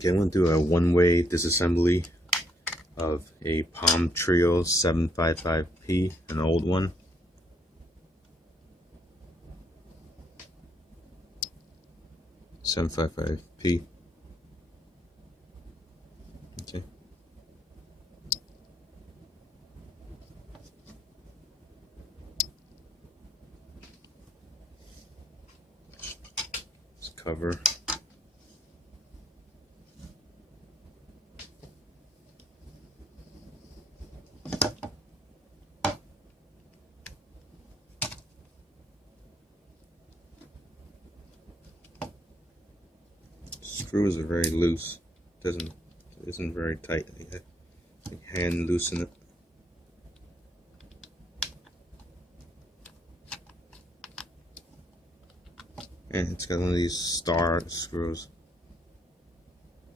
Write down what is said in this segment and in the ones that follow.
Okay, I'm going to do a one-way disassembly of a Palm Treo 755p, an old one. .755p. Okay. This cover. Screws are very loose. Isn't very tight. I hand loosen it. And it's got one of these star screws.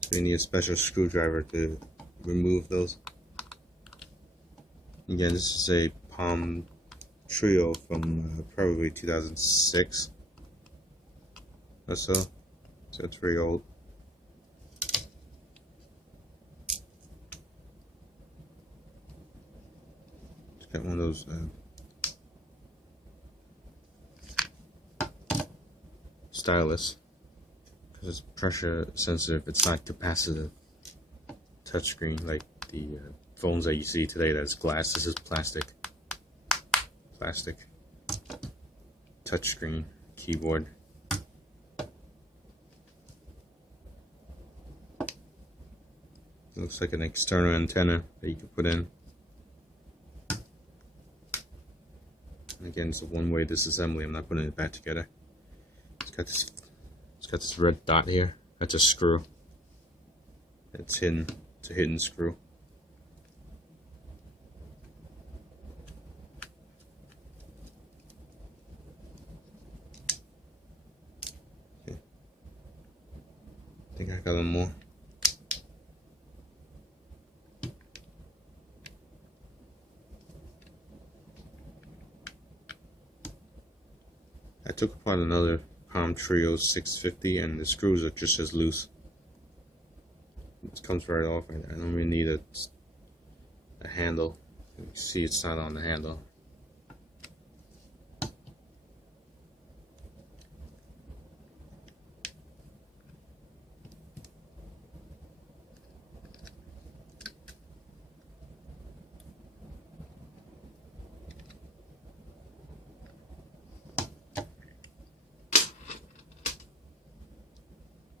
So you need a special screwdriver to remove those. Again, this is a Palm Treo from probably 2006 or so. So it's very old. It's got one of those stylus, because it's pressure sensitive. It's not capacitive touchscreen like the phones that you see today that's glass. This is plastic touchscreen keyboard. It looks like an external antenna that you can put in. And again, it's a one-way disassembly. I'm not putting it back together. It's got this red dot here. That's a screw. It's hidden. It's a hidden screw. Okay. I think I got one more. I took apart another Palm Treo 650 and the screws are just as loose. It comes right off. I don't really need a handle. You can see it's not on the handle.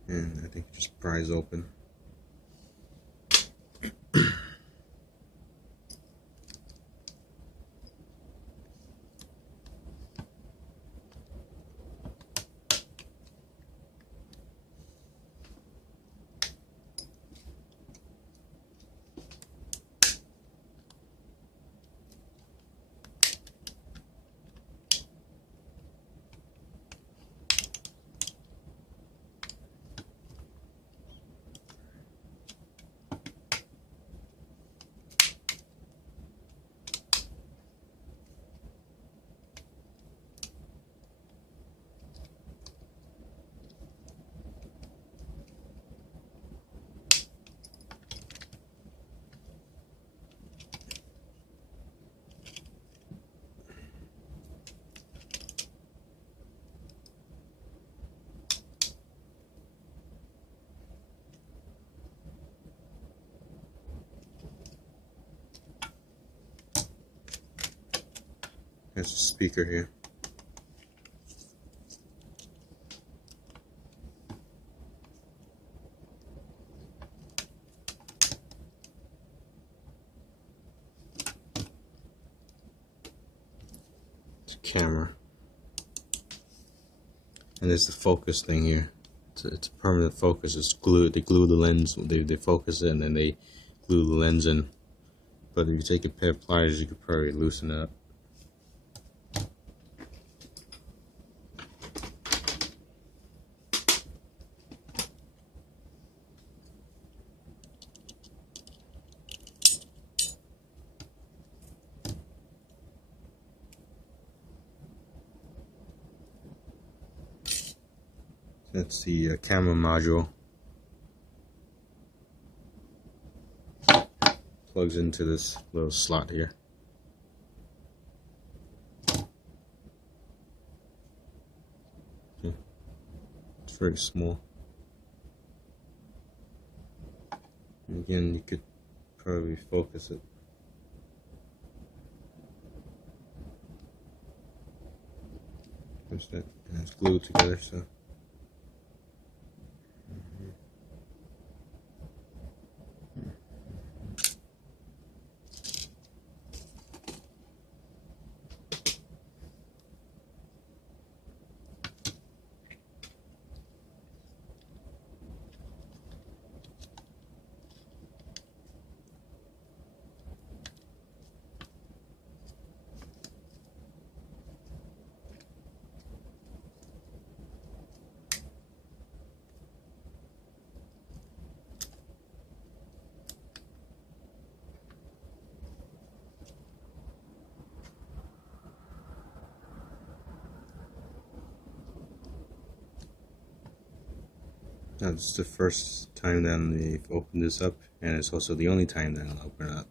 And I think just pries open. There's a speaker here. It's a camera. And there's the focus thing here. It's a permanent focus. It's glued. They glue the lens. They focus it and then they glue the lens in. But if you take a pair of pliers, you could probably loosen it up. That's the camera module. plugs into this little slot here. It's very small. And again, you could probably focus it. There's that, and it's glued together, so. Now, this is the first time that they've opened this up, and it's also the only time that I'll open it up.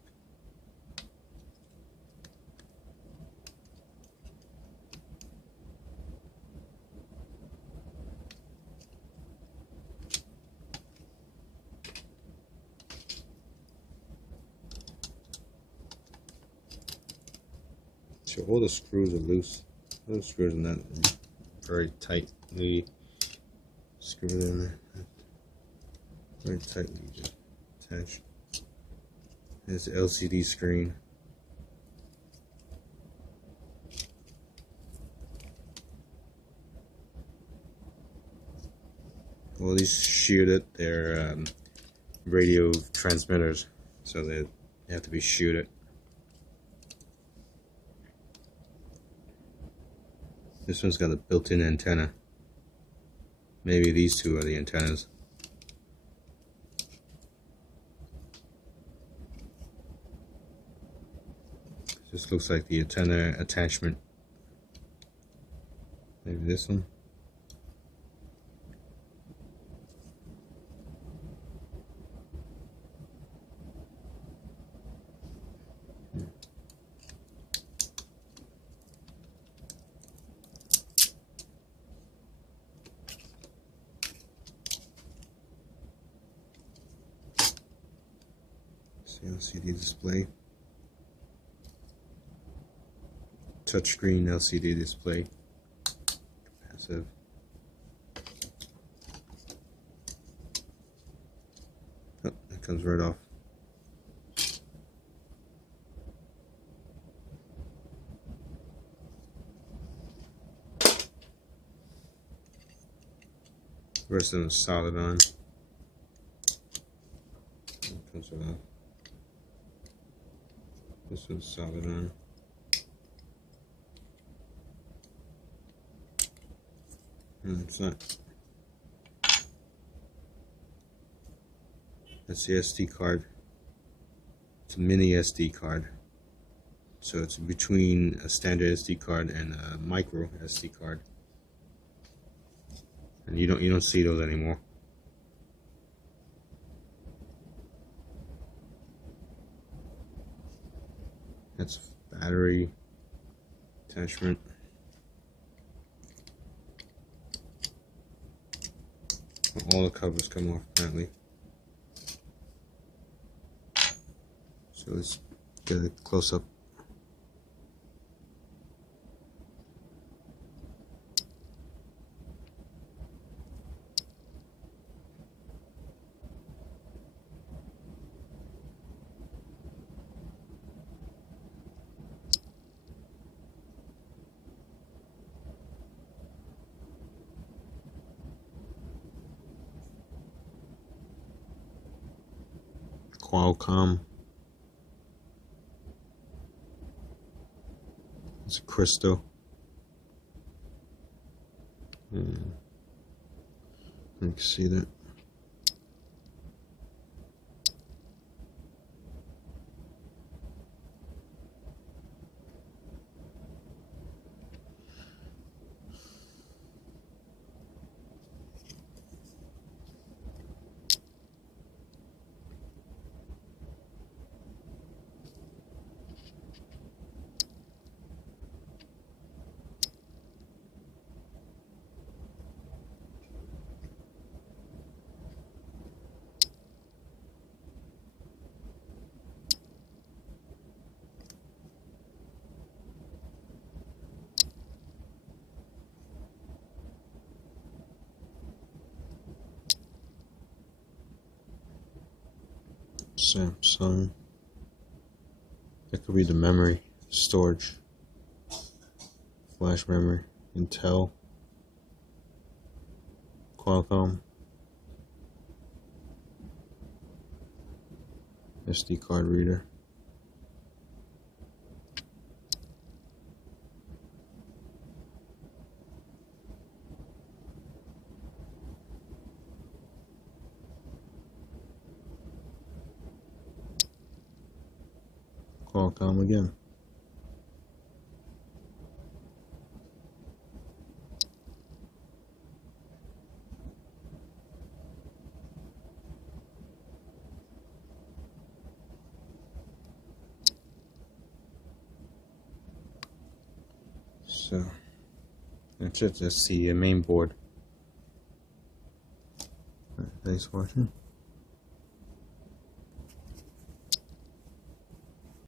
So all the screws are loose. All the screws are not very tightly screwed in there. Very tightly attached. There's the LCD screen. All these shielded, they're radio transmitters, so they have to be shielded. This one's got a built-in antenna. Maybe these two are the antennas. This looks like the antenna attachment. Maybe this one. LCD display, touchscreen LCD display, passive. Oh, that comes right off. Rest of them is solid on. That comes right off. This one's solid on. It's not. That's the SD card. It's a mini SD card. So it's between a standard SD card and a micro SD card. And you don't see those anymore. That's battery attachment. All the covers come off apparently. So let's get a close up. Qualcomm. It's a crystal. You can see that. Samsung. That could be the memory, storage, flash memory, Intel, Qualcomm, SD card reader. Qualcomm again. So that's it. That's the main board. Thanks for watching.